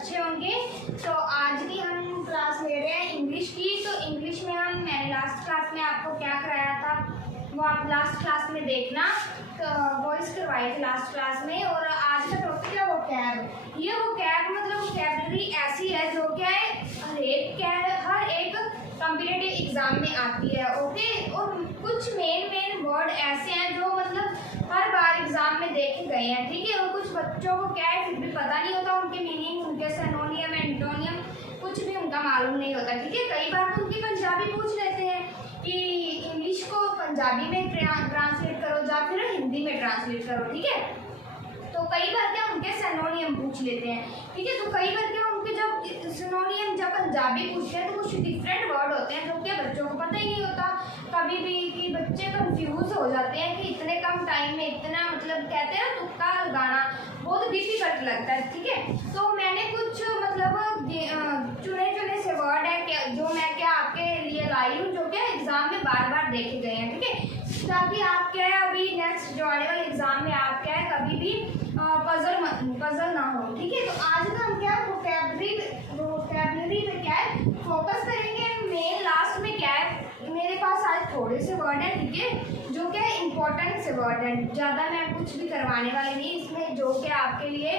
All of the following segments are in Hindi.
अच्छे होंगे। तो आज की हम क्लास ले रहे हैं इंग्लिश की। तो इंग्लिश में मैंने लास्ट क्लास में आपको क्या कराया था वो आप लास्ट क्लास में देखना। तो वॉइस करवाई थी लास्ट क्लास में। और आज का टॉपिक है वोकैब। ये वोकैब मतलब वोकैबलरी ऐसी है जो क्या है हर एक कॉम्पिटिटिव एग्जाम में आती है। ओके, और कुछ मेन वर्ड ऐसे हैं जो मतलब हर बार एग्जाम में देखे गए हैं। ठीक है, और कुछ बच्चों को क्या है फिर भी पता नहीं होता उनके मीनिंग, उनके सिनोनियम एंटोनियम कुछ भी उनका मालूम नहीं होता। ठीक है, कई बार तो उनकी पंजाबी पूछ लेते हैं कि इंग्लिश को पंजाबी में ट्रांसलेट करो या फिर हिंदी में ट्रांसलेट करो। ठीक है, तो कई बार क्या उनके सिनोनियम पूछ लेते हैं। ठीक है, तो कई बार क्या उनके जब सिनोनियम जब पंजाबी पूछते हैं तो कुछ डिफरेंट वर्ड होते हैं जो कि बच्चों को पता ही नहीं होता कभी भी, कि बच्चे कंफ्यूज हो जाते हैं कि इतने कम टाइम में इतना मतलब कहते हैं तुक्का लगाना बहुत डिफिकल्ट लगता है। ठीक है, तो मैंने कुछ मतलब चुने से वर्ड है जो मैं क्या आपके लिए लाई हूँ जो क्या एग्जाम में बार बार देखे गए हैं। ठीक है, ताकि आप क्या है अभी नेक्स्ट जो आने वाले एग्जाम में आप क्या है कभी भी पजल ना हो। ठीक है, तो आज का हम क्या वोकैबलरी पे क्या है फोकस करेंगे। मेन लास्ट में क्या है मेरे पास आज थोड़े से वर्ड हैं। ठीक है, जो क्या इंपॉर्टेंट से वर्ड है, ज़्यादा मैं कुछ भी करवाने वाली नहीं इसमें। जो क्या आपके लिए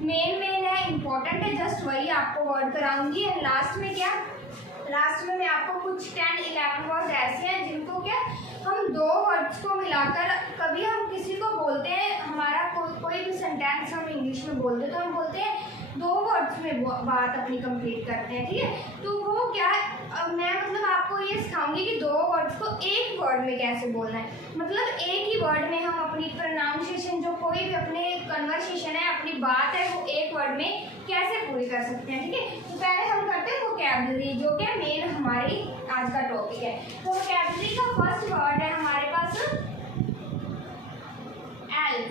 मेन है, इम्पोर्टेंट है, जस्ट वही आपको वर्ड कराऊंगी। एंड लास्ट में मैं आपको कुछ 10-11 वर्ड ऐसे हैं जिनको क्या हम दो वर्ड्स को मिलाकर कभी हम किसी को बोलते हैं, हमारा कोई भी सेंटेंस हम इंग्लिश में बोलते तो हम बोलते हैं दो वर्ड्स में बात अपनी कंप्लीट करते हैं। ठीक है, तो वो क्या मैं मतलब आपको ये सिखाऊंगी कि दो वर्ड्स को एक वर्ड में कैसे बोलना है। मतलब एक ही वर्ड में हम अपनी प्रोनाउंसिएशन जो कोई भी अपने कन्वर्सेशन है अपनी बात है वो एक वर्ड में कैसे पूरी कर सकते हैं। ठीक है, तो पहले हम करते हैं वोकैबलरी जो कि मेन हमारी आज का टॉपिक है। तो वोकैबलरी का फर्स्ट वर्ड है हमारे पास एल्फ।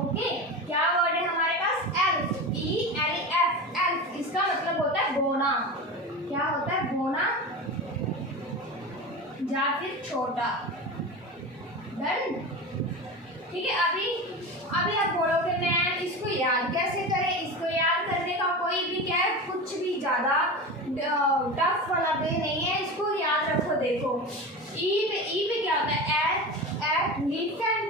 ओके, क्या वर्ड है हमारे पास एल्फ, ELF एल्फ। इसका मतलब होता है बोना। क्या होता है बोना या फिर छोटा। डन। ठीक है, अभी आप बोलोगे मैम इसको याद कैसे करें। इसको याद करने का कोई भी क्या है कुछ भी ज़्यादा टफ वाला वे नहीं है, इसको याद रखो। देखो ई पे क्या होता है एलिफेंट,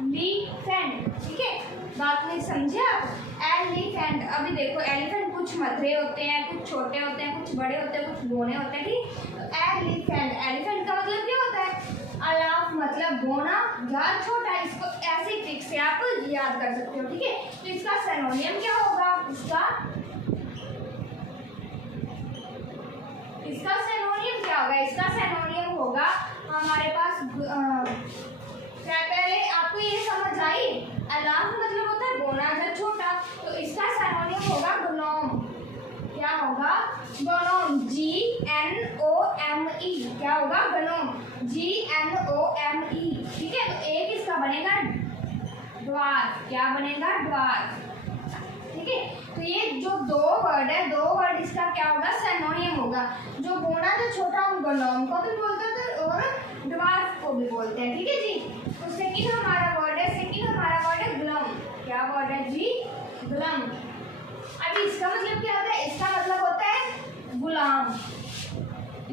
एलिफेंट। ठीक है, बात में समझे आप। एलिफेंट। अभी देखो एलिफेंट कुछ मथरे होते हैं, कुछ छोटे होते हैं, कुछ बड़े होते हैं, कुछ बोने होते हैं। ठीक, तो एलिफेंट का मतलब क्या होता है अलाफ, मतलब बोना या छोटा। इसको ऐसे ट्रिक से आप याद कर सकते हो। ठीक है, तो इसका सिनोनियम क्या होगा, इसका सिनोनियम क्या होगा। इसका सिनोनियम होगा हमारे पास पहले आपको ये समझ आई अलाफ मतलब होता है बोना या छोटा, तो इसका सिनोनियम होगा ग्नोम। क्या होगा ग्नोम, GNOME। क्या होगा ग्नोम, GNOME। ठीक है, तो एक इसका बनेगा ड्वार्फ। क्या बनेगा ड्वार्फ। ठीक है, तो ये जो दो वर्ड इसका क्या होगा सिनोनियम होगा। जो बोना जो छोटा हम ग्नोम को भी बोलते हैं और ड्वार्फ को भी बोलते हैं। ठीक है जी, तो सेकंड हमारा वर्ड है ग्लम। क्या वर्ड है जी, ग्लम। अभी इसका मतलब क्या होता है, इसका मतलब होता है गुलाम।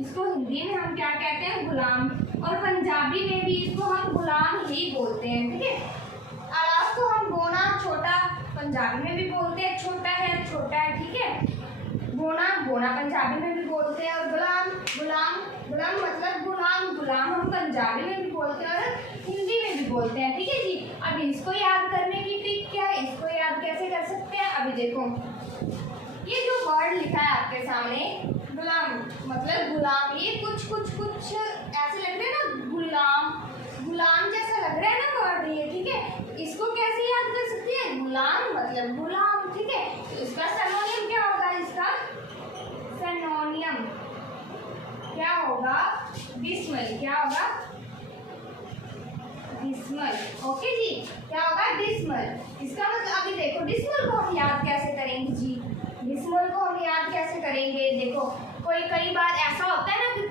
इसको हिंदी में हम क्या कहते हैं गुलाम, और पंजाबी में भी इसको हम गुलाम ही बोलते हैं। ठीक है, अलाफ को हम बोना छोटा पंजाबी में भी बोलते हैं, छोटा है। ठीक है, बोना पंजाबी में भी बोलते हैं, और गुलाम मतलब गुलाम हम पंजाबी में भी बोलते हैं और हिंदी में भी बोलते हैं। ठीक है जी, अभी इसको याद करने की ट्रिक क्या है, इसको याद कैसे कर सकते हैं। अभी देखो ये जो वर्ड लिखा है आपके सामने गुलाम मतलब गुलाम, ये कुछ ऐसे लग रहे हैं ना गुलाम जैसा लग रहा है ना वर्ड ये। ठीक है, इसको कैसे याद कर सकते हैं, गुलाम मतलब गुलाम। ठीक है, तो इसका सिनोनियम क्या होगा, इसका सिनोनियम क्या होगा डिस्मल। क्या होगा डिस्मल। ओके जी, क्या होगा डिस्मल। इसका मतलब अभी देखो डिस्मल को हम याद कैसे करेंगे जी, डिस्मल को हम याद कैसे करेंगे। देखो कई बार ऐसा होता है ना कि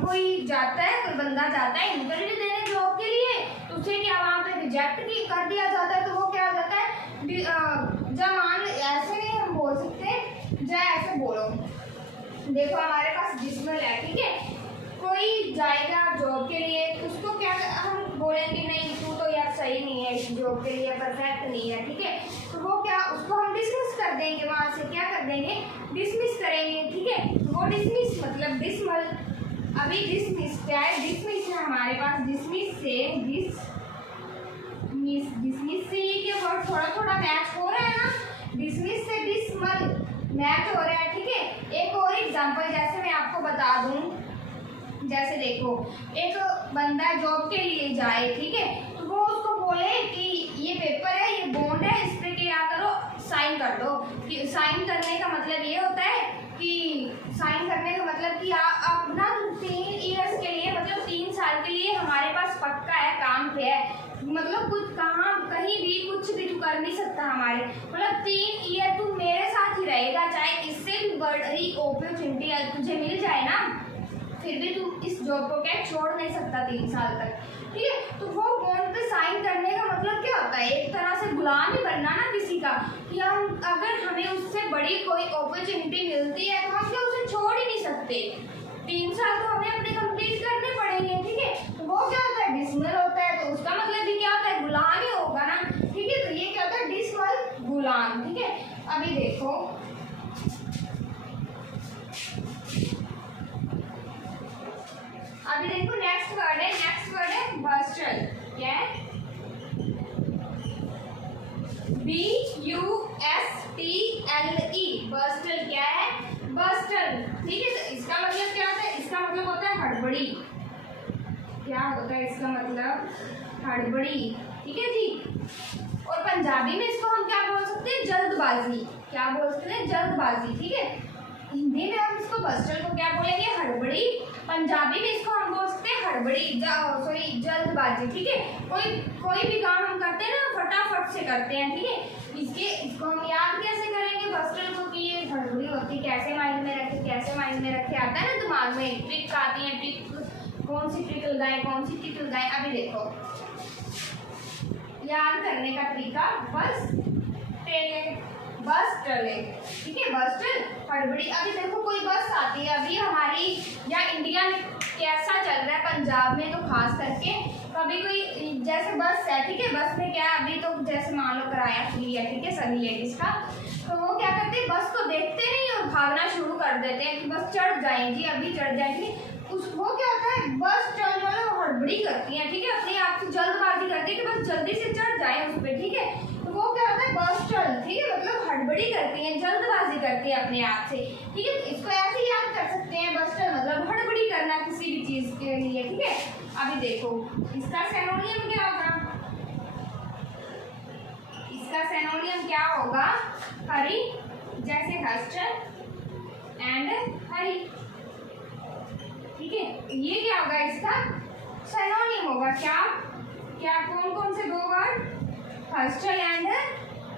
कोई जाता है, कोई बंदा जाता है इंटरव्यू देने जॉब के लिए, तो उसे क्या वहाँ पे रिजेक्ट कर दिया जाता है। तो वो क्या हो जाता है, जब मान ऐसे नहीं हम बोल सकते, जब ऐसे बोलो, देखो हमारे पास डिसमल है, ठीक है, कोई जाएगा जॉब के लिए, उसको क्या हम बोलेंगे, नहीं तू तो यार सही नहीं है इस जॉब के लिए, परफेक्ट नहीं है, ठीक है, तो वो क्या, उसको हम डिसमिस कर देंगे, वहाँ से क्या कर देंगे, डिसमिस करेंगे, ठीक है। वो डिसमिस मतलब डिसमल, अभी डिसमिस क्या है, डिसमिस है हमारे पास, डिसमिस से ये क्या वर्ड थोड़ा थोड़ा मैच हो रहा है ना, डिसमिस से डिसमल मैच हो रहा है, ठीक है। एक और एग्जांपल जैसे मैं आपको बता दूं, जैसे देखो एक बंदा जॉब के लिए जाए, ठीक है, तो वो उसको बोले कि ये पेपर है, ये बॉन्ड है, इस पे क्या करो, साइन कर दो। कि साइन करने का मतलब ये होता है कि साइन करने का मतलब कि आप ना 3 ईयर्स के लिए, मतलब 3 साल के लिए हमारे पास पक्का है, काम पे है, मतलब कुछ कहाँ कहीं भी कुछ भी तू कर नहीं सकता हमारे, मतलब 3 ईयर तू मेरे साथ ही रहेगा, चाहे इससे भी बड़ी अपॉर्चुनिटी तुझे मिल जाए ना, फिर भी तू इस जॉब को क्या छोड़ नहीं सकता 3 साल तक, ठीक है। तो वो बॉन्ड पे साइन करने का मतलब क्या होता है, एक तरह से गुलाम ही बनना ना किसी का, कि हम अगर हमें उससे बड़ी कोई अपॉर्चुनिटी मिलती है तो हम क्या उसे छोड़ ही नहीं सकते, 3 साल तो हमें अपने कंप्लीट करने पड़ेंगे, ठीक है। तो वो क्या होता है, डिसमल होता है, तो उसका मतलब भी क्या होता है, गुलाम ही होगा ना, ठीक है। तो ये क्या होता है, डिसमल गुलाम, ठीक है। अभी देखो नेक्स्ट वर्ड है बस्टल, क्या है, BUSTLE, बस्टल क्या है, बस्टल, ठीक है। तो इसका मतलब क्या होता है, इसका मतलब होता है हड़बड़ी, क्या होता है इसका मतलब, हड़बड़ी, ठीक है जी। और पंजाबी में इसको हम क्या बोल सकते हैं, जल्दबाजी, क्या बोल सकते हैं, जल्दबाजी, ठीक है। हिंदी में हम इसको बस्टल को क्या बोलेंगे, हड़बड़ी, पंजाबी में इसको हम बोल सकते हैं हड़बड़ी, सॉरी जल्दबाजी, ठीक है। कोई भी काम हम करते हैं ना फटाफट से करते हैं, ठीक है। इसको हम याद कैसे करेंगे बस्टल को, कि ये हड़बड़ी होती, कैसे माइंड में रखे, आता है ना दिमाग में, ट्रिक आती है, ट्रिक कौन सी ट्रिक लगाए, अभी देखो याद करने का तरीका, बस टले, ठीक है, बस टल, हड़बड़ी। अभी देखो कोई बस आती है, अभी हमारी या इंडिया में कैसा चल रहा है, पंजाब में तो खास करके, कभी कोई जैसे बस है, ठीक है, बस में क्या अभी तो जैसे मान लो किराया फ्री है, ठीक है, सभी लेडीज का, तो वो क्या करते हैं, बस को देखते नहीं और भागना शुरू कर देते हैं कि बस चढ़ जाएंगी, अभी चढ़ जाएंगी, वो क्या होता है, बस चढ़ वाले हड़बड़ी करती है, ठीक है, अपने आप से जल्दबाजी करती है कि बस जल्दी से चढ़ जाए उस पर, ठीक है। तो वो क्या होता है, बस चल, ठीक है, मतलब हड़बड़ी करती है, जल्दबाजी करती है अपने आप से, ठीक है। इसको ऐसे याद कर सकते हैं, बस चल मतलब हड़बड़ी करना किसी भी चीज के लिए, ठीक है। अभी देखो इसका सिनोनियम क्या होगा, हरी, जैसे हस्टल एंड हरी, ठीक है। ये क्या होगा, इसका सिनोनियम होगा, क्या कौन से 2 word, hostel and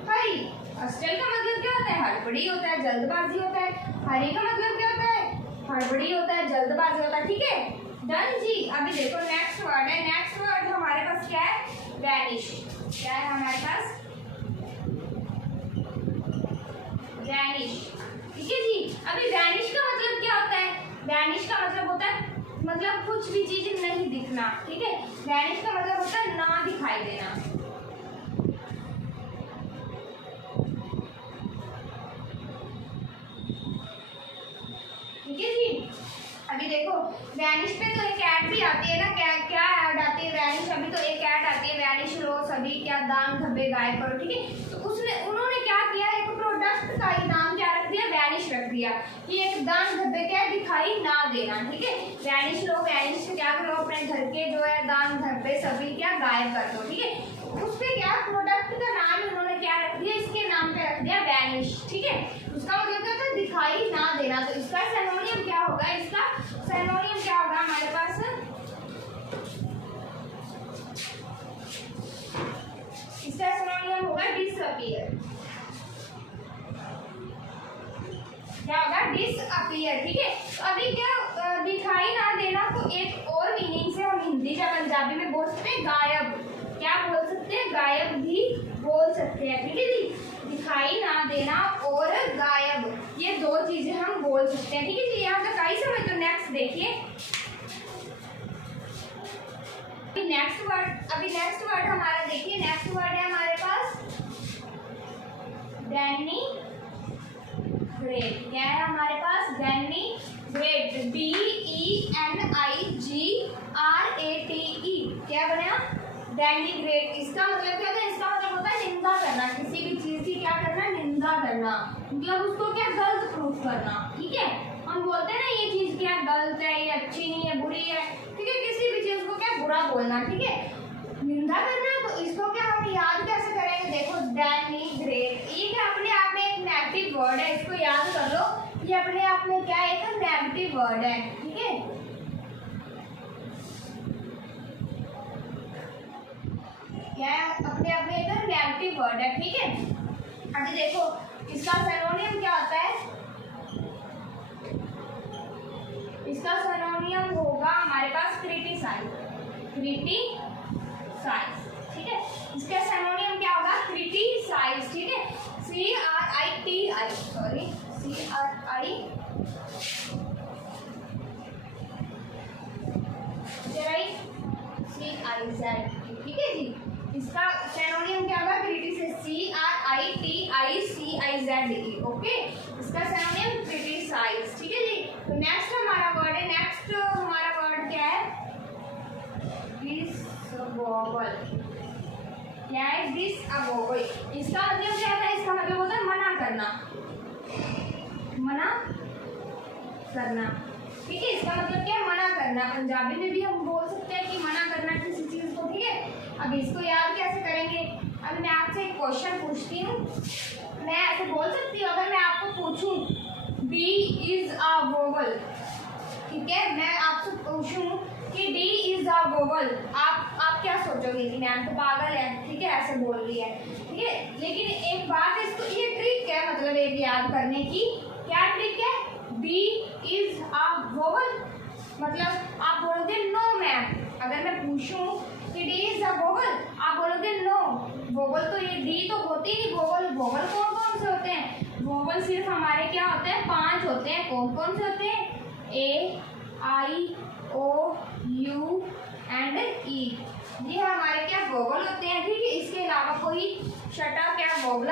Hari. Hostel का मतलब क्या होता है, हड़बड़ी होता है, जल्दबाजी होता है, हरी का मतलब क्या होता है, हड़बड़ी होता है, जल्दबाजी होता है, ठीक है, डन जी। अभी देखो नेक्स्ट वर्ड हमारे पास क्या है, वैनिश, क्या है हमारे पास, वैनिश, ठीक है जी। अभी वैनिश का मतलब क्या होता है, वैनिश का मतलब होता है मतलब कुछ भी चीज नहीं दिखना, ठीक है। वैनिश का मतलब होता है ना दिखाई देना, ठीक है जी। अभी देखो वैनिश पे तो एक ऐड भी आती है ना, क्या ऐड आती है, वैनिश, अभी तो एक ऐड आती है, वैनिश लो सभी क्या दान धब्बे गायब करो, ठीक है। तो उन्होंने क्या किया, एक प्रोडक्ट का ही नाम क्या रख दिया, वैनिश रख दिया, कि एक दान धब्बे क्या दिखाई ना देना, ठीक है। वैनिश लो, वैनिश से क्या करो, अपने घर के जो है दान धब्बे सभी क्या गायब कर दो, ठीक है। उस पे क्या प्रोडक्ट का नाम उन्होंने क्या रख दिया, इसके नाम पे रख दिया वैनिश, ठीक है। उसका मतलब क्या होता है, दिखाई ना देना। तो इसका सिनोनियम क्या होगा, हमारे पास, इसका सिनोनियम होगा डिसअपीयर, क्या होगा, डिसअपीयर, ठीक है। तो अभी क्या दिखाई ना देना, तो एक और मीनिंग से हम हिंदी या पंजाबी में बोल सकते हैं गायब, क्या बोल सकते हैं, गायब भी बोल सकते हैं, ठीक है जी। दिखाई ना देना और गायब, ये दो चीजें हम बोल सकते हैं, ठीक है जी। यहाँ तक आई समझ। तो नेक्स्ट देखिए, नेक्स्ट वर्ड हमारा देखिए, नेक्स्ट वर्ड है हमारे पास डेनिग्रेट। क्या है हमारे पास, डेनिग्रेट, DENIGRATE। क्या बना, डेनिग्रेट। इसका मतलब क्या होता है, इसका मतलब होता है निंदा करना, किसी भी चीज की क्या करना, निंदा करना, मतलब उसको क्या गलत प्रूफ करना, ठीक है। हम बोलते हैं ना ये चीज क्या गलत है, ये अच्छी नहीं है, बुरी है, ठीक है। किसी भी चीज को क्या बुरा बोलना, ठीक है, निंदा करना। तो इसको क्या हम याद कैसे करेंगे, देखो डेनिग्रेट, ये क्या अपने आप में एक नेगेटिव वर्ड है, इसको याद कर लो। ये अपने आप में क्या है, एक नेगेटिव वर्ड है, ठीक है। क्या है, अपने आप में एक नेगेटिव वर्ड है, ठीक है। अभी देखो इसका सिनोनियम क्या होता है, इसका सिनोनियम होगा हमारे पास क्रिटिसाइज, ठीक है। इसका सिनोनियम क्या होगा, क्रिटिसाइज, ठीक है। CRITI, सॉरी CRICIZ, ठीक है जी। इसका सिनोनियम क्या होगा, क्रिटिसाइज, CRITICIZE, ओके। इसका सिनोनियम क्रिटिसाइज, ठीक है जी। तो नेक्स्ट हमारा वर्ड है, नेक्स्ट हमारा वर्ड क्या है, डिसअबोबल। क्या है, डिसअबोबल। इसका मतलब क्या होता है, इसका मतलब होता है मना करना, ठीक है। इसका मतलब क्या है, मना करना। पंजाबी में भी हम बोल सकते हैं कि मना करना किसी चीज को, ठीक है। अब इसको याद कैसे करेंगे, अब मैं आपसे एक क्वेश्चन पूछती हूँ, मैं ऐसे बोल सकती हूँ, अगर मैं आपको पूछूं D is a vowel, ठीक है, मैं आपसे पूछूं कि D is a vowel, आप क्या सोचोगे कि मैम तो पागल है, ठीक है, ऐसे बोल रही है, ठीक है। लेकिन एक बात, इसको ये ट्रिक है, मतलब एक याद करने की, क्या ट्रिक है, D is a vowel, मतलब आप बोलोगे नो मैम। अगर मैं पूछूं कि D is a vowel, आप बोलोगे नो। वोवल तो ये D तो होती नहीं, वोवल कौन कौन से होते हैं, वोवल सिर्फ हमारे क्या होते हैं, 5 होते हैं। कौन कौन से होते हैं, A, I, O, U and E, ये हमारे क्या वोवल होते हैं, ठीक है। इसके अलावा कोई छठा क्या वोवल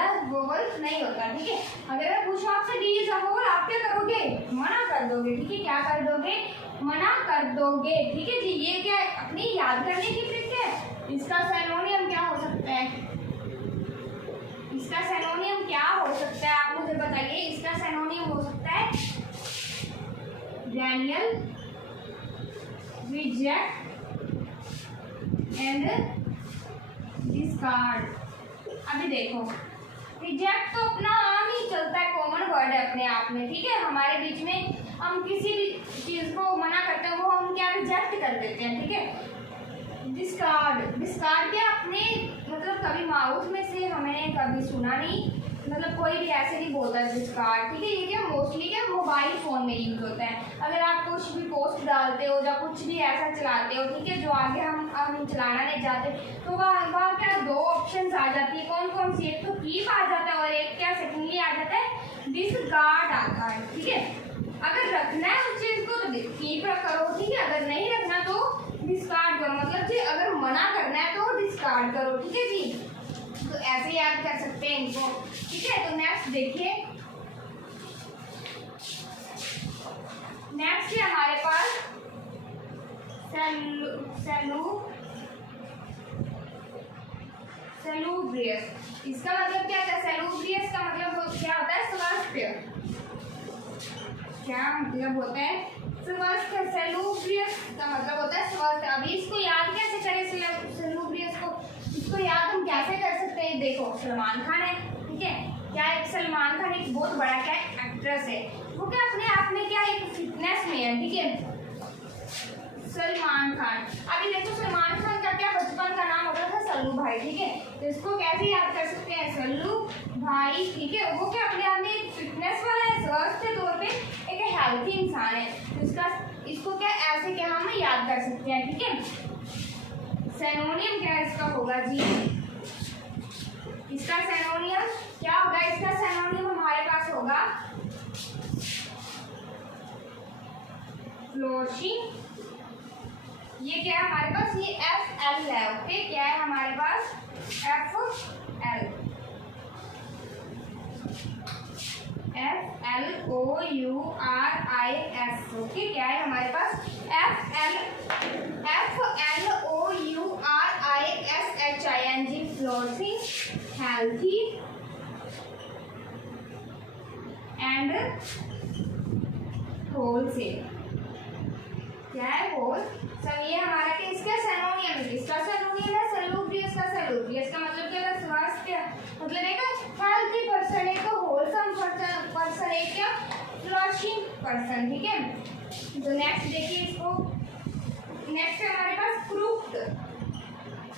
नहीं होता, ठीक है। अगर मैं पूछूं आपसे D is a vowel, आप क्या करोगे, मना कर दोगे, ठीक है। क्या कर दोगे, मना कर दोगे, ठीक है जी। ये क्या अपनी याद करने की ट्रिक है। इसका सिनोनियम क्या हो सकता है, इसका सिनोनियम क्या हो सकता है, आप मुझे बताइए। इसका सिनोनियम हो सकता है डेनियल, रिजेक्ट एंड डिस्कार्ड। अभी देखो रिजेक्ट तो अपना आम ही चलता है, कॉमन वर्ड है अपने आप में, ठीक है। हमारे बीच में हम किसी भी चीज को मना करते हैं, वो हम क्या रिजेक्ट कर देते हैं, ठीक है। डिस्कार्ड क्या अपने मतलब कभी माउथ में से हमने कभी सुना नहीं, मतलब कोई भी ऐसे नहीं बोलता डिस्कार्ड, ठीक है। ये क्या मोस्टली क्या मोबाइल फोन में यूज होता है। अगर आप कुछ भी पोस्ट डालते हो या कुछ भी ऐसा चलाते हो, ठीक है, जो आगे हम चलाना नहीं चाहते, तो वहाँ क्या 2 ऑप्शंस आ जाती है। कौन कौन सी, एक तो कीप आ जाता है और एक क्या सेकेंडली आ जाता है, डिस्कार्ड आता है, ठीक है। अगर रखना है उस चीज को तो कीप करो, ठीक है। अगर नहीं रखना तो डिस्कार्ड करो, मतलब जी अगर मना करना है तो डिस्कार्ड करो, ठीक है जी। तो ऐसे याद कर सकते हैं इनको, ठीक है। तो नेक्स्ट देखिए, नेक्स्ट है हमारे पास सेलुब्रियस। इसका मतलब क्या है, सेलुब्रियस का मतलब क्या होता है, स्वास्थ्य। क्या मतलब होता है, स्वास्थ्य। सेलुब्रियस का मतलब होता है स्वास्थ्य। अभी इसको याद कैसे करें, सेलुब्रियस को, इसको याद हम कैसे कर सकते हैं। देखो सलमान खान है, ठीक है, क्या एक सलमान खान एक बहुत बड़ा क्या एक्ट्रेस है, वो क्या अपने आप में क्या एक फिटनेस में है, ठीक है। सलमान खान, अभी देखो सलमान खान का क्या बचपन का नाम होता था सल्लू भाई, ठीक है। तो इसको कैसे याद कर सकते हैं, सल्लू भाई, ठीक है। वो क्या अपने आप में फिटनेस वाला है, स्वस्थ के तौर पे एक हेल्थी इंसान है। तो इसको क्या ऐसे क्या हम याद कर सकते हैं, ठीक है। सैनोनियम क्या इसका होगा जी? इसका सैनोनियम क्या होगा? इसका सैनोनियम हमारे पास होगा फ्लोरीन। ये क्या है हमारे पास? ये FL है। ओके, क्या है हमारे पास? FL, FLOURIS। ओके, क्या है हमारे पास? FLOURISHING, fluorine, healthy and wholesale. क्या है? होल। सब ये हमारा के इसका सैनोनियम है। इसका सैनोनियम है सैलूब्रियस का। सैलूब्रियस का मतलब क्या है? स्वास्थ्य, मतलब एक हेल्थी पर्सन, एक होलसम पर्सन, एक क्या? Flushing person. ठीक है, तो नेक्स्ट देखिए इसको। नेक्स्ट है हमारे पास क्रूप्ड।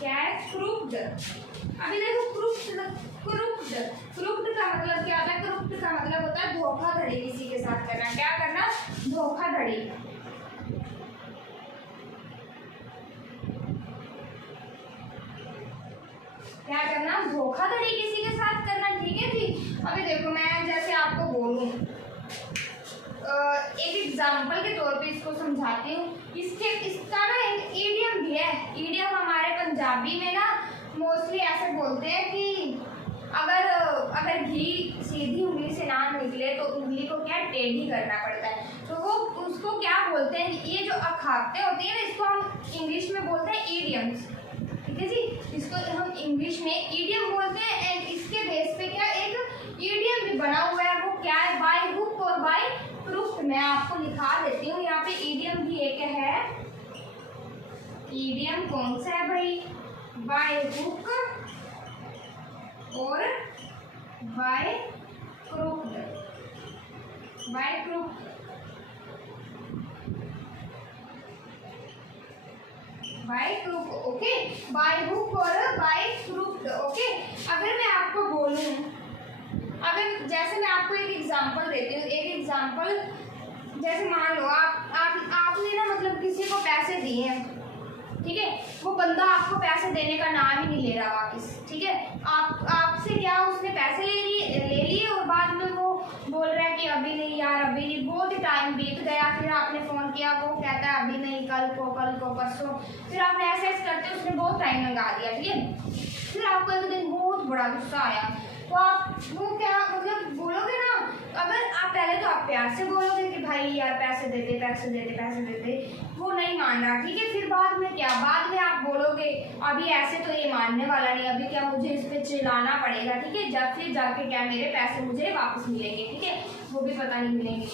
क्या है? क्रूप्ड। अभी देखो क्रूप्ड का मतलब क्या होता है? क्रूप्ड का मतलब होता है धोखाधड़ी, किसी के साथ करना। क्या करना? धोखाधड़ी। क्या करना? धोखाधड़ी किसी के साथ करना। ठीक है जी। अभी देखो मैं जैसे आपको बोलूं, एक एग्जाम्पल के तौर पे इसको समझाती हूँ। इसका ना एक ईडियम भी है। ईडियम हमारे पंजाबी में ना मोस्टली ऐसे बोलते हैं कि अगर घी सीधी उंगली से ना निकले तो उंगली को क्या टेढ़ी करना पड़ता है। तो वो उसको क्या बोलते हैं? ये जो अखापते होती है ना, इसको हम इंग्लिश में बोलते हैं ईडियम्स। ठीक है जी, इसको हम इंग्लिश में ईडियम बोलते हैं। एंड इसके बेस पे क्या एक ईडियम भी बना हुआ है। वो क्या है? बाय हुक और बाय क्रूक। मैं आपको लिखा देती हूँ यहाँ पे। ईडियम भी एक है। ईडियम कौन सा है भाई? बाय हुक और by crook. By crook, by crook. Okay, by hook और बाय क्रूक। ओके, अगर मैं आपको बोलूं, अगर जैसे मैं आपको एक एग्जांपल देती हूँ। एक एग्जांपल जैसे मान लो आपने ना मतलब किसी को पैसे दिए हैं। ठीक है, वो बंदा आपको पैसे देने का नाम ही नहीं ले रहा वापस। ठीक है, आपसे क्या उसने पैसे ले लिए और बाद में वो बोल रहा है कि अभी नहीं यार, अभी नहीं। बहुत ही टाइम बीत गया, फिर आपने फोन किया, वो कहता है अभी नहीं, कल को परसों। फिर आपने ऐसे करते उसने बहुत टाइम लगा दिया। ठीक है, फिर आपको एक दिन बहुत बड़ा गुस्सा आया, तो आप वो क्या मतलब बोलोगे ना? अगर आप पहले तो आप प्यार से बोलोगे कि भाई यार पैसे देते, वो नहीं मान रहा। ठीक है, फिर बाद में क्या? बाद में आप बोलोगे अभी ऐसे तो ये मानने वाला नहीं, अभी क्या मुझे इस पे चिल्लाना पड़ेगा। ठीक है, जब फिर जाके क्या मेरे पैसे मुझे वापस मिलेंगे। ठीक है, वो भी पता नहीं मिलेंगे।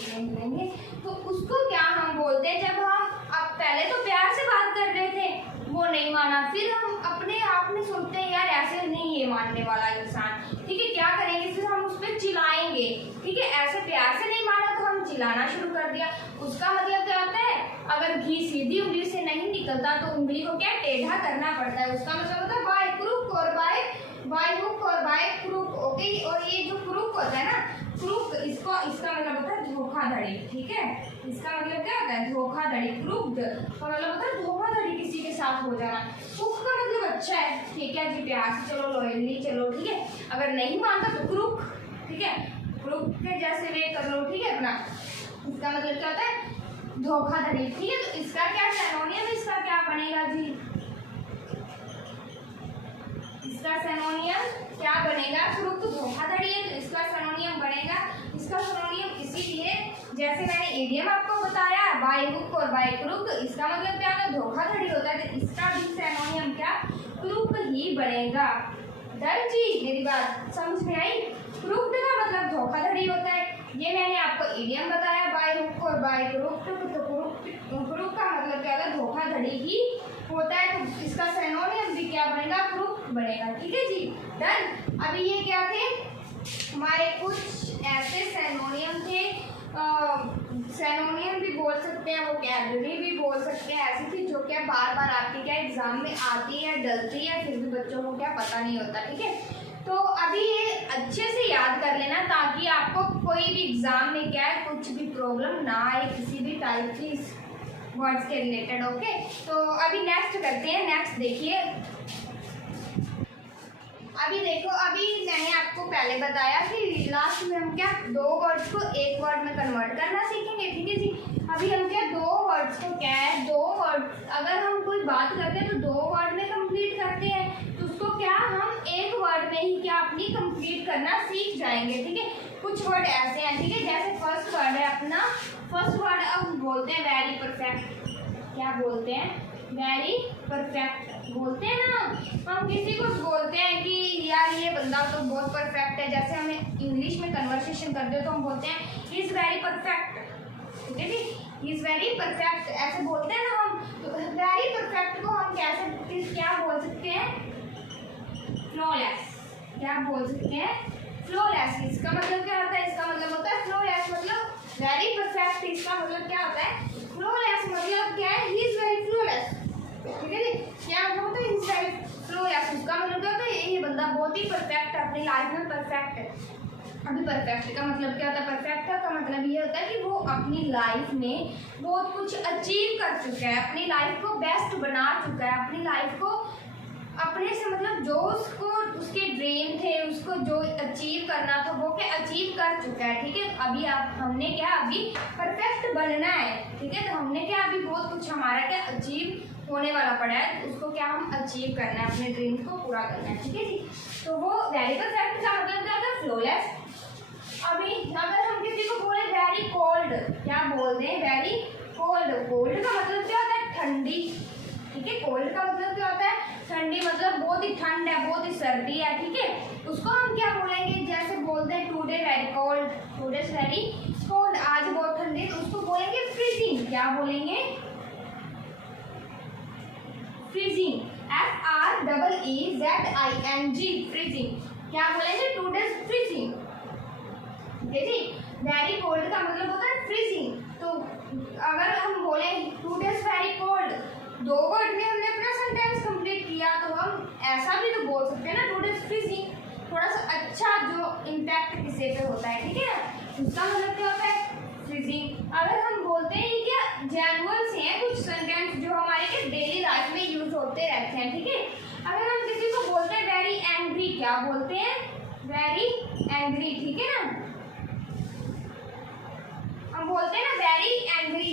तो उसको क्या हम बोलते हैं? जब हम अब पहले तो प्यार से बात कर रहे थे, वो नहीं माना, फिर हम अपने आप में सोचते हैं यार ऐसे नहीं ये मानने वाला इंसान। ठीक है, क्या करेंगे? फिर हम उस पर चिल्लाएंगे। ठीक है, ऐसे प्यार से नहीं माना तो हम चिल्लाना शुरू कर दिया। उसका मतलब क्या होता है? अगर घी सीधी उंगली से नहीं निकलता तो उंगली को क्या टेढ़ा करना पड़ता है। उसका मतलब होता है बाय क्रूक और बाय हुक और बाय क्रूक। ओके, और ये जो क्रूक होता है ना, क्रूक इसका मतलब होता है धोखाधड़ी। ठीक है, इसका मतलब क्या होता है? धोखाधड़ी। क्रूक का मतलब होता है धोखाधड़ी, किसी के साथ हो जाना। क्रूक का मतलब अच्छा है, ठीक है जी, प्यार से चलो, लॉयली चलो। ठीक है, अगर नहीं मानता तो क्रूक। ठीक है, क्रूक के जैसे वे कर लो। ठीक है, अपना इसका मतलब क्या होता है? धोखाधड़ी। ठीक है, तो इसका क्या सैनोनियम? इसका क्या बनेगा जी? इसका सैनोनियम क्या बनेगा? क्रूक धोखाधड़ी है, तो इसका सैनोनियम बनेगा। इसका सैनोनियम इसीलिए जैसे मैंने ईडियम आपको बताया बाय हुक और बाय क्रूक, इसका मतलब क्या होता है? धोखाधड़ी होता है। तो इसका भी सैनोनियम क्या? क्रूक ही बनेगा। डन जी, मेरी बात समझ में आई? क्रूक का मतलब धोखाधड़ी होता है। ये मैंने आपको ईडियम बताया बाय हुक और बाय क्रूक। तो क्रूक का मतलब क्या होता है? धोखाधड़ी ही होता है। तो इसका सैनोनियम भी क्या बनेगा? क्रूक बनेगा। ठीक है जी, डन। अभी ये क्या थे? हमारे कुछ ऐसे सैनोनियम थे। सैनोनियम भी बोल सकते हैं, वोकैबुलरी भी बोल सकते हैं, ऐसी थी जो क्या बार बार आपके क्या एग्जाम में आती है, डलती है, फिर भी बच्चों को क्या पता नहीं होता। ठीक है, तो अभी ये अच्छे से याद कर लेना ताकि आपको कोई भी एग्जाम में क्या है कुछ भी प्रॉब्लम ना आए किसी भी टाइप की। वर्ड्स के रिलेटेड। ओके, तो अभी नेक्स्ट करते हैं। नेक्स्ट देखिए, अभी देखो, अभी मैंने आपको पहले बताया कि लास्ट में हम क्या दो वर्ड्स को एक वर्ड में कन्वर्ट करना सीखेंगे, ठीक है जी। अभी हम क्या दो वर्ड्स को क्या है, दो वर्ड अगर हम कोई बात करते हैं तो दो वर्ड में कंप्लीट करते हैं, तो उसको क्या हम एक वर्ड में ही क्या अपनी कंप्लीट करना सीख जाएंगे, ठीक है। कुछ वर्ड ऐसे हैं, ठीक है, जैसे फर्स्ट वर्ड है अपना, फर्स्ट वर्ड अब बोलते हैं वेरी परफेक्ट। क्या बोलते हैं? वेरी परफेक्ट बोलते हैं ना। हम किसी को बोलते हैं कि यार ये बंदा तो बहुत परफेक्ट है, जैसे हमें इंग्लिश में कन्वर्सेशन करते हो तो हम बोलते हैं ही इज वेरी परफेक्ट, ठीक है जी, ही इज वेरी परफेक्ट, ऐसे बोलते हैं ना हम। तो वेरी परफेक्ट को हम कैसे क्या बोल सकते हैं? फ्लॉलेस। क्या बोल सकते हैं? फ्लॉलेस। इसका मतलब क्या होता है? इसका मतलब होता है फ्लॉलेस, मतलब वेरी परफेक्ट, इसका मतलब क्या होता है? फ्लॉलेस मतलब क्या है? ही इज वेरी फ्लॉलेस, ठीक है जी। क्या मतलब होता है? ही इज वेरी फ्लॉलेस, उसका मतलब क्या होता है? ये बंदा बहुत ही परफेक्ट है, अपनी लाइफ में परफेक्ट है। अभी परफेक्ट का मतलब क्या होता है? परफेक्ट का मतलब ये होता है कि वो अपनी लाइफ में बहुत कुछ अचीव कर चुका है, अपनी लाइफ को बेस्ट बना चुका है, अपनी लाइफ को अपने से मतलब जो उसको उसके ड्रीम थे, उसको जो अचीव करना था वो क्या अचीव कर चुका है, ठीक है। अभी आप हमने क्या अभी परफेक्ट बनना है, ठीक है, तो हमने क्या अभी बहुत कुछ हमारा क्या अचीव होने वाला पड़ा है, उसको क्या हम अचीव करना है, अपने ड्रीम्स को पूरा करना है, ठीक है जी। तो वो वेरी परफेक्ट का मतलब क्या होता है? फ्लॉलेस। अभी अगर हम किसी को बोले वेरी कोल्ड, क्या बोल दें? Very cold. कोल्ड का मतलब क्या होता है? ठंडी, ठीक है। कोल्ड का मतलब क्या होता है? ठंडी, मतलब बहुत ही ठंड है, बहुत ही सर्दी है, ठीक है। उसको हम क्या बोलेंगे? जैसे बोलते हैं today very cold, today is very cold, आज बहुत ठंडी है, तो उसको बोलेंगे फ्रीजिंग। क्या बोलेंगे? फ्रीजिंग। FREEZING, freezing. क्या बोलेंगे? टुडे इज फ्रीजिंग, ठीक है जी। वेरी कोल्ड का मतलब होता है फ्रीजिंग। तो अगर हम बोले टुडे इज वेरी कोल्ड, दो वर्ड में हमने अपना सेंटेंस कंप्लीट किया, तो हम ऐसा भी तो बोल सकते हैं ना, टुडे इज फ्रीजिंग, थोड़ा सा अच्छा जो इम्पैक्ट किसी पे होता है, ठीक है ना, उसका मतलब क्या होता है? फ्रीजिंग। अगर हम बोलते हैं क्या जनरल से हैं कुछ सेंटेंस जो हमारे के डेली लाइफ में यूज होते रहते हैं, ठीक है। अगर हम किसी को बोलते हैं वेरी एंग्री, क्या बोलते हैं? वेरी एंग्री, ठीक है ना, हम बोलते हैं ना वेरी एंग्री।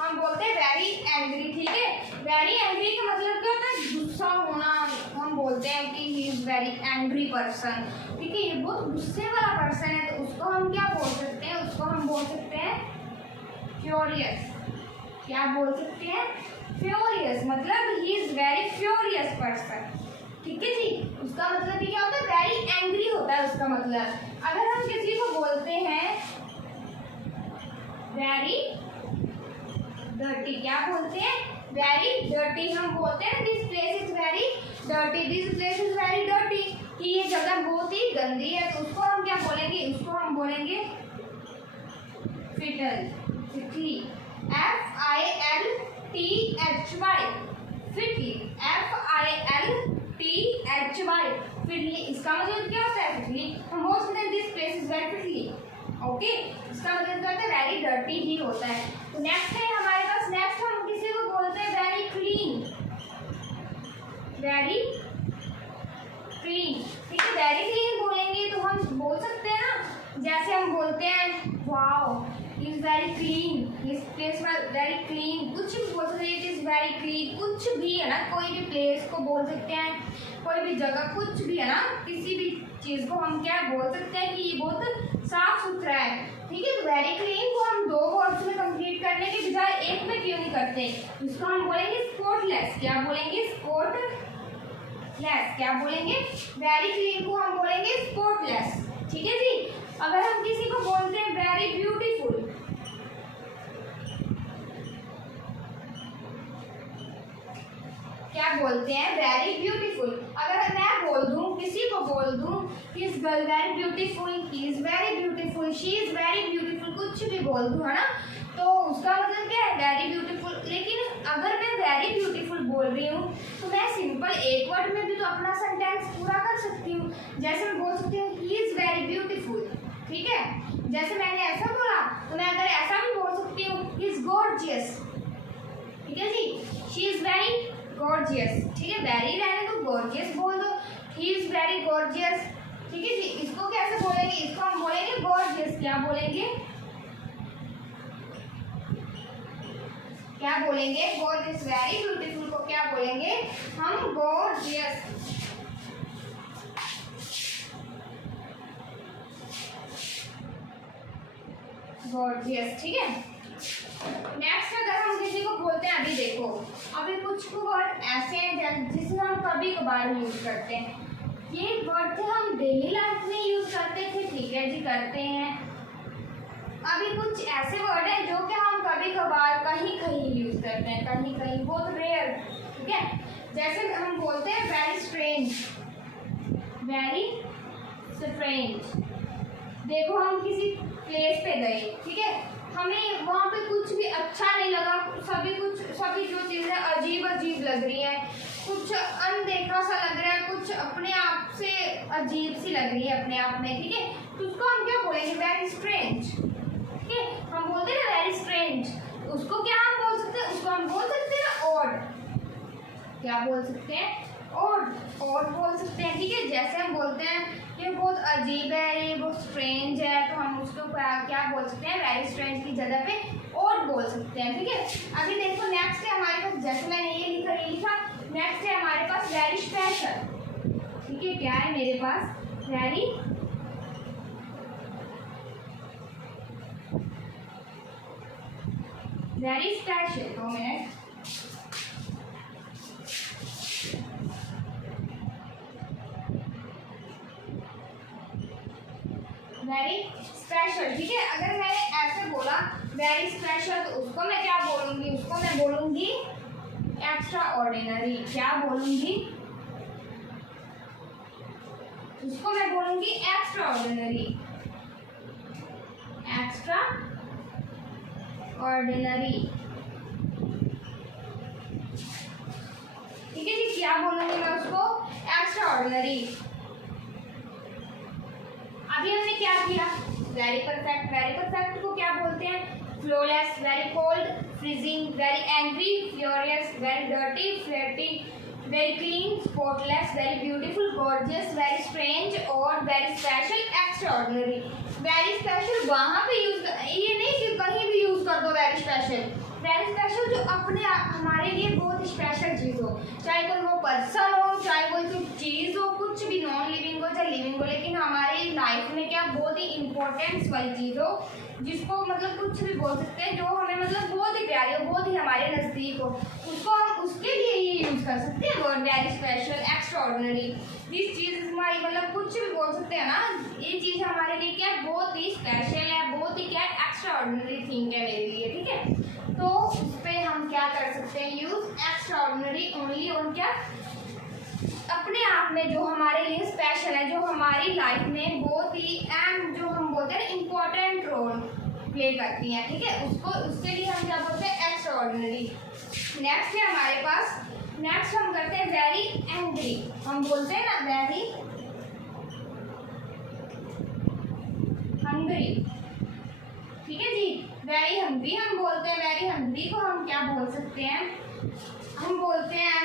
हम बोलते हैं वेरी एंग्री, ठीक है। वेरी एंग्री का मतलब क्या होता है? गुस्सा होना। हम बोलते हैं कि he is very angry person, ठीक है, ये बहुत गुस्से वाला पर्सन है, तो उसको हम क्या बोल सकते हैं? उसको हम बोल सकते हैं फ्यूरियस। क्या बोल सकते हैं? फ्यूरियस, मतलब he is very furious person, ठीक है जी। उसका मतलब भी क्या होता है? वेरी एंग्री होता है उसका मतलब। अगर हम किसी को बोलते हैं वेरी डर्टी, क्या बोलते हैं? Very dirty. हम बोलते हैं this place is very dirty, this place is very dirty, कि ये जगह बहुत ही गंदी है, तो उसको हम क्या बोलेंगे? उसको हम बोलेंगे फिटल, फिटली। FILTHY, फिटली। FILTHY, फिटली। इसका मतलब क्या होता है? फिटली। हम बोल सकते हैं this place is very fitly, okay. इसका मतलब क्या होता है? वेरी डर्टी ही होता है। तो नेक्स्ट है हमारे पास, नेक्स्ट हम किसी को बोलते हैं वेरी क्लीन, वेरी क्लीन, ठीक है। वेरी क्लीन बोलेंगे तो हम बोल सकते हैं ना, जैसे हम बोलते हैं wow is very clean, this place very clean, कुछ भी बोल सकते हैं, इट इज वेरी क्लीन, कुछ भी है ना, कोई भी प्लेस को बोल सकते हैं, कोई भी जगह, कुछ भी है ना, किसी भी चीज को हम क्या बोल सकते हैं कि ये बहुत साफ सुथरा है, ठीक है। तो वेरी क्लीन को हम दो वर्ड्स में कंप्लीट करने के बजाय एक में क्यों नहीं करते? इसको हम बोलेंगे स्पॉटलेस। क्या बोलेंगे? स्पॉटलेस। क्या बोलेंगे? वेरी क्लीन को हम बोलेंगे स्पॉटलेस, ठीक है जी। अगर हम किसी को बोलते हैं वेरी ब्यूटीफुल, क्या बोलते हैं? Very beautiful. अगर मैं बोल दूं, किसी को बोल दूं कि इस girl very beautiful, he is very beautiful, she is very beautiful, कुछ भी बोल दूं, है ना, तो उसका मतलब क्या है? Very beautiful. लेकिन अगर मैं वेरी ब्यूटीफुल बोल रही हूँ तो मैं सिंपल एक वर्ड में भी तो अपना सेंटेंस पूरा कर सकती हूँ। जैसे मैं बोल सकती हूँ ही इज वेरी ब्यूटीफुल। ठीक है, जैसे मैंने ऐसा बोला तो मैं अगर ऐसा भी बोल सकती हूँ ही इज गॉर्जियस। ठीक है जी, शी इज वेरी गॉर्जियस। ठीक है, वेरी रहने तो गॉर्जियस बोल दो, ही इज वेरी गॉर्जियस। ठीक है जी, इसको कैसे बोलेंगे, इसको हम बोलेंगे गॉर्जियस। क्या बोलेंगे, क्या बोलेंगे, गॉर्जियस। वेरी ब्यूटीफुल को क्या बोलेंगे हम, गॉर्जियस। गॉर्जियस। ठीक है, नेक्स्ट अगर हम किसी को बोलते हैं, अभी देखो अभी कुछ वर्ड ऐसे हैं जिसे हम कभी कभार यूज करते हैं। ये वर्ड थे हम डेली लाइफ में यूज करते थे। ठीक है जी, करते हैं। अभी कुछ ऐसे वर्ड हैं जो कि हम कभी कभार कहीं कहीं यूज करते हैं, कहीं कहीं, बहुत रेयर। ठीक है, जैसे हम बोलते हैं वेरी स्ट्रेंज। वेरी स्ट्रेंज, देखो हम किसी प्लेस पे गए, ठीक है, हमें वहाँ पे कुछ भी अच्छा नहीं लगा, सभी जो चीज़ें अजीब अजीब लग रही है, कुछ अनदेखा सा लग रहा है, कुछ अपने आप से अजीब सी लग रही है अपने आप में। ठीक है, तो उसको हम क्या बोलेंगे, वेरी स्ट्रेंज। ठीक है, हम बोलते हैं ना वेरी स्ट्रेंज, उसको क्या हम बोल सकते हैं, उसको हम बोल सकते हैं ऑड। क्या बोल सकते हैं, ऑड बोल सकते हैं। ठीक है, जैसे हम बोलते हैं ये बहुत अजीब है, ये बहुत स्ट्रेंज है, तो हम उसको क्या बोल सकते हैं, वेरी स्ट्रेंज की जगह पे ऑड बोल सकते हैं। ठीक है, अभी देखो नेक्स्ट है हमारे पास, जैसे मैंने ये लिखा, नेक्स्ट है हमारे पास वेरी स्पेशल। ठीक है, क्या है मेरे पास, very special. 2 minute. Very special. ठीक है, अगर मैंने ऐसे बोला वेरी स्पेशल, तो उसको मैं क्या बोलूंगी, उसको मैं बोलूंगी एक्स्ट्रा ऑर्डिनरी। क्या बोलूंगी, उसको मैं बोलूंगी एक्स्ट्रा ऑर्डिनरी। Extra ordinary. ठीक है जी, क्या बोलूंगी मैं उसको, एक्स्ट्रा ऑर्डिनरी। अभी हमने क्या किया, वेरी परफेक्ट। वेरी परफेक्ट को क्या बोलते हैं, flawless. Very cold, freezing. Very angry, furious. Very dirty, flirty. Very clean, spotless. Very beautiful, gorgeous. Very strange, और very special, extraordinary. Very special वहाँ पे यूज, ये नहीं कि कहीं भी यूज कर दो वेरी स्पेशल। वेरी स्पेशल जो अपने हमारे लिए बहुत स्पेशल चीज़ हो, चाहे कोई वो पर्सन हो, चाहे कोई चीज़ हो, कुछ भी, नॉन लिविंग हो चाहे लिविंग हो, लेकिन हमारी लाइफ में क्या बहुत ही इंपॉर्टेंस वाली चीज़ हो, जिसको मतलब कुछ भी बोल सकते हैं, जो हमें मतलब बहुत ही प्यारी हो, बहुत ही हमारे नज़दीक हो, उसको हम उसके लिए ही यूज़ कर सकते हैं word very special, extraordinary. This चीज़ हमारी मतलब कुछ भी बोल सकते हैं ना, ये चीज़ हमारे लिए क्या बहुत ही स्पेशल है, बहुत ही क्या एक्स्ट्रा ऑर्डिनरी थिंग है मेरे लिए। ठीक है, तो उस पर हम क्या कर सकते हैं, use extra ordinary only on क्या, अपने आप में जो हमारे लिए स्पेशल है, जो हमारी लाइफ में बहुत ही एंड जो हम बोलते हैं इम्पोर्टेंट रोल प्ले करती हैं। ठीक है, उसको उसके लिए हम क्या बोलते हैं, एक्स्ट्रा ऑर्डिनरी। नेक्स्ट है हमारे पास, नेक्स्ट हम करते हैं वेरी एंग्री। हम बोलते हैं ना वेरी हंग्री। ठीक है जी, वेरी हंग्री हम बोलते हैं। वेरी हंग्री को हम क्या बोल सकते हैं, हम बोलते हैं आई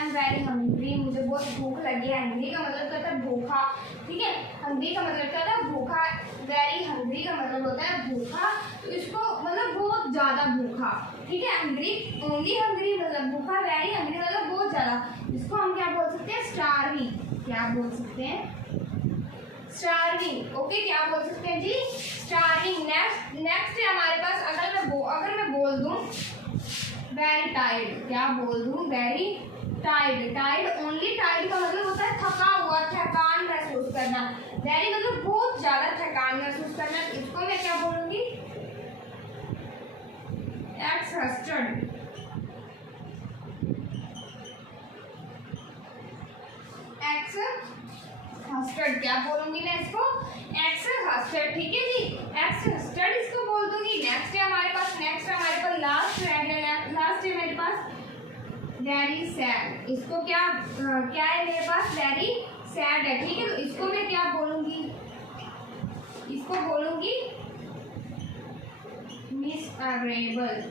एम वेरी हंग्री, मुझे बहुत भूख लगी है। हंग्री का मतलब क्या था, भूखा। ठीक है, हंग्री का मतलब क्या था, भूखा। वेरी हंग्री का मतलब होता है भूखा, तो इसको मतलब बहुत ज़्यादा भूखा। ठीक है, हंग्री ओनली हंग्री मतलब भूखा, वेरी हंग्री मतलब बहुत ज़्यादा। इसको हम क्या बोल सकते हैं, स्टार्विंग। क्या बोल सकते हैं, स्टार्विंग। ओके, क्या बोल सकते हैं जी, स्टार्विंग। नेक्स्ट है हमारे पास, अगर मैं बोल दूं वेरी टायर्ड। क्या बोल दूं, very tired. Tired only, tired का मतलब होता है थका हुआ, थकान महसूस करना। वेरी मतलब बहुत ज्यादा थकान महसूस करना, इसको मैं क्या बोलूंगी, एक्सहॉस्टेड। एक्सहॉस्टेड क्या बोलूंगी मैं इसको, एक्सहॉस्टेड। ठीक है जी, एक्सहॉस्टेड इसको बोल दूंगी। नेक्स्ट है हमारे पास, लास्ट है मेरे पास वेरी सैड। इसको क्या है मेरे पास, वेरी सैड है, ठीक है। तो इसको मैं क्या बोलूंगी, इसको बोलूंगी मिसअरेबल,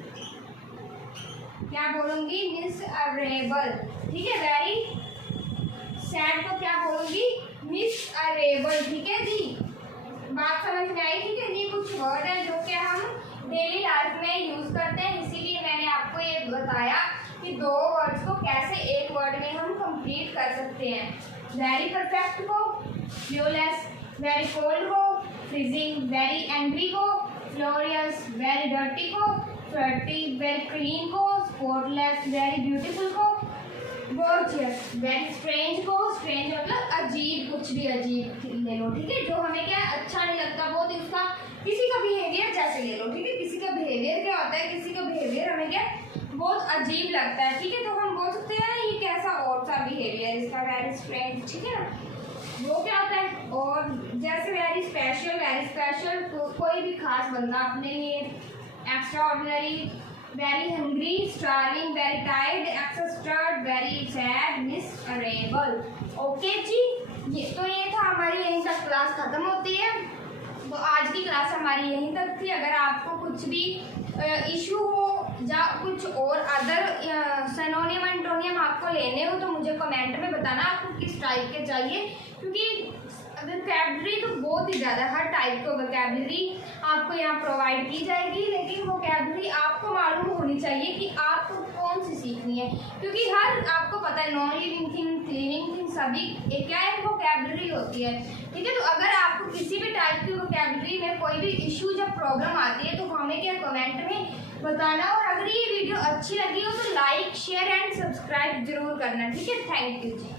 क्या बोलूंगी, मिसअरेबल, ठीक है। वेरी सैड को क्या बोलूंगी, मिसअरेबल, ठीक है जी। बात समझ में आई, ठीक है। ये कुछ वर्ड है जो कि हम डेली लाइफ में यूज करते हैं, इसीलिए मैंने आपको ये बताया कि दो वर्ड्स को कैसे एक वर्ड में हम कंप्लीट कर सकते हैं। वेरी परफेक्ट को फ्लॉलेस, वेरी कोल्ड को फ्रीजिंग, वेरी एंग्री को फ्लोरियस, वेरी डर्टी को डर्टी, वेरी क्लीन को स्पॉटलेस, वेरी ब्यूटीफुल को गॉर्जियस, वेरी स्ट्रेंज को स्ट्रेंज मतलब अजीब, कुछ भी अजीब ले लो, ठीक है। जो हमें क्या अच्छा नहीं लगता, बहुत उसका किसी का बिहेवियर जैसे ले लो, ठीक है। किसी का बिहेवियर क्या होता है, किसी का बिहेवियर हमें क्या बहुत अजीब लगता है, ठीक है। तो हम बोल सकते हैं ये कैसा और सा बिहेवियर इसका, वेरी स्ट्रेंज, ठीक है ना। वो क्या होता है, और जैसे वेरी स्पेशल कोई भी खास बंदा अपने लिए, extraordinary, very hungry, starving, very tired, exhausted, very sad, miserable. Okay जी, ये था हमारी, यहीं तक क्लास खत्म होती है। तो आज की क्लास हमारी यहीं तक थी। अगर आपको कुछ भी इशू हो या कुछ और अदर सिनोनिम एंटोनियम आपको लेने हो तो मुझे कमेंट में बताना आपको किस टाइप के चाहिए, क्योंकि वोकैबुलरी तो बहुत ही ज़्यादा, हर टाइप की वोकैबुलरी आपको यहाँ प्रोवाइड की जाएगी, लेकिन वोकैबुलरी आपको मालूम होनी चाहिए कि आपको कौन सी सीखनी है, क्योंकि हर आपको पता है non living thing, living thing सभी क्या है, वोकैबुलरी होती है, ठीक है। तो अगर आपको किसी भी टाइप की वोकैबुलरी में कोई भी इशू या प्रॉब्लम आती है तो हमें क्या कमेंट में बताना, और अगर ये वीडियो अच्छी लगी हो तो लाइक शेयर एंड सब्सक्राइब जरूर करना, ठीक है। Thank you ji.